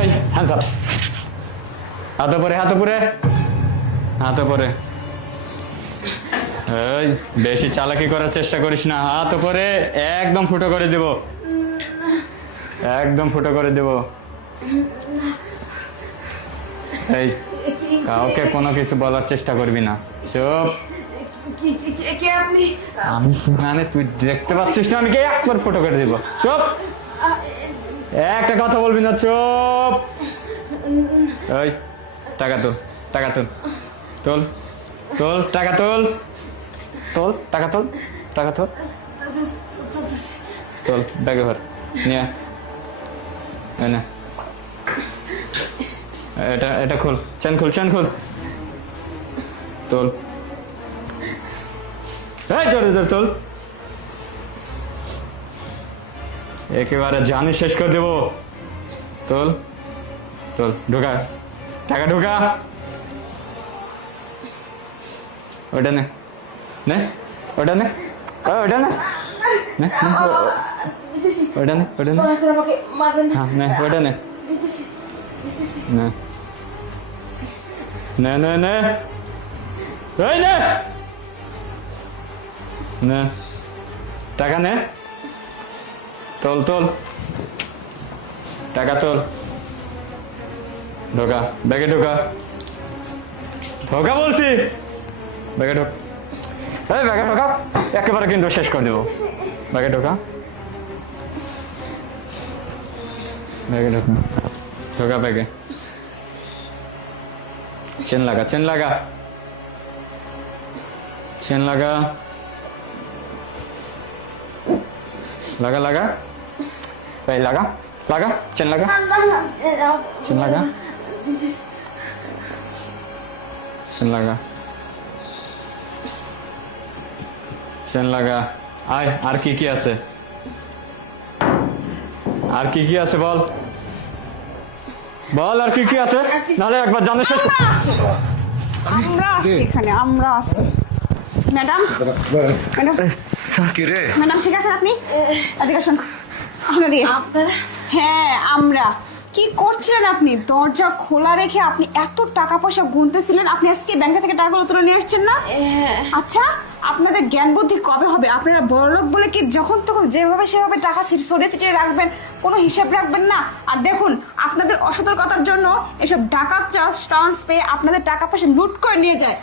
এই hands up, হাত উপরে, হাত উপরে, হাত উপরে। এই বেশি চালাকি করার চেষ্টা করিস না, হাত উপরে, একদম ফুটো করে দেব, একদম ফুটো করে দেব। এই কাউকে কোনো কিছু বলার চেষ্টা করবি না, চুপ। আমি মানে তুই দেখতে পাচ্ছিস না আমি কে? একবার ফুটো করে দিব, চুপ। একটা কথা বলবি না, চুপ। ওই টাকা তোল, টাকা তোল, তোল তোল, টাকা তোল, তোল টাকা তোল, টাকা তোল, তোল ব্যাগে ভর নিয়ে। না এটা এটা খোল, চেন খোল, চেন খোল, তোল। এই জোরে জোরে তোল, একেবারে জানি শেষ করে দেবো। তোল তোল, ঢোকা, টাকা ঢোকা। ওটা নে, নে ওটা নে, ওটা নে, নে ওটা নে, ওটা নে, হ্যাঁ নে ওটা নে, নে নে নে নে, এই নে, নে টাকা নে, তোল তোল, টাকা তোল, ঢোকা, ব্যাগে ঢোকা, ঢোকা বলছি, ব্যাগে ঢোক, এই ব্যাগে ঢোকা, একেবারে কিন্তু শেষ করে দেবো। ব্যাগে ঢোকা, ব্যাগে ঢোকা, ঢোকা ব্যাগে, চেন লাগা, চেন লাগা, চেন লাগা, লাগা লাগা, এই লাগা লাগা, চেন লাগা, চেন লাগা, চেন লাগা, চেন লাগা। আয়, আর কি কি আছে, আর কি কি আছে বল, বল আর কি কি আছে, নাহলে একবার জানে শেষ। আমরা আছি এখানে, আমরা আছি। ম্যাডাম, ম্যাডাম, কি রে? ম্যাডাম ঠিক আছেন আপনি? এদিকে আসুন। হ্যাঁ আমরা। কি করছিলেন আপনি? দরজা খোলা রেখে আপনি এত টাকা পয়সা গুনতেছিলেন, আপনি আজকে ব্যাংক থেকে টাকাগুলো তুলে নিয়ে আসছেন না? আচ্ছা, আপনাদের জ্ঞান বুদ্ধি কবে হবে? আপনারা বড়লোক বলে কি যখন তখন যেভাবে সেভাবে টাকা ছড়িয়ে ছিটিয়ে রাখবেন, কোনো হিসাব রাখবেন না? আর দেখুন, আপনাদের অসতর্কতার জন্য এসব ডাকাত চান্স পেয়ে আপনাদের টাকা পয়সা লুট করে নিয়ে যায়।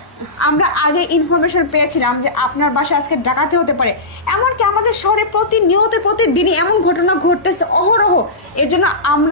আমরা আগে ইনফরমেশন পেয়েছিলাম যে আপনার বাসায় আজকে ডাকাতি হতে পারে। এমনকি আমাদের শহরে প্রতিনিয়ত প্রতিদিনই এমন ঘটনা ঘটতেছে অহরহ। এর জন্য আমরা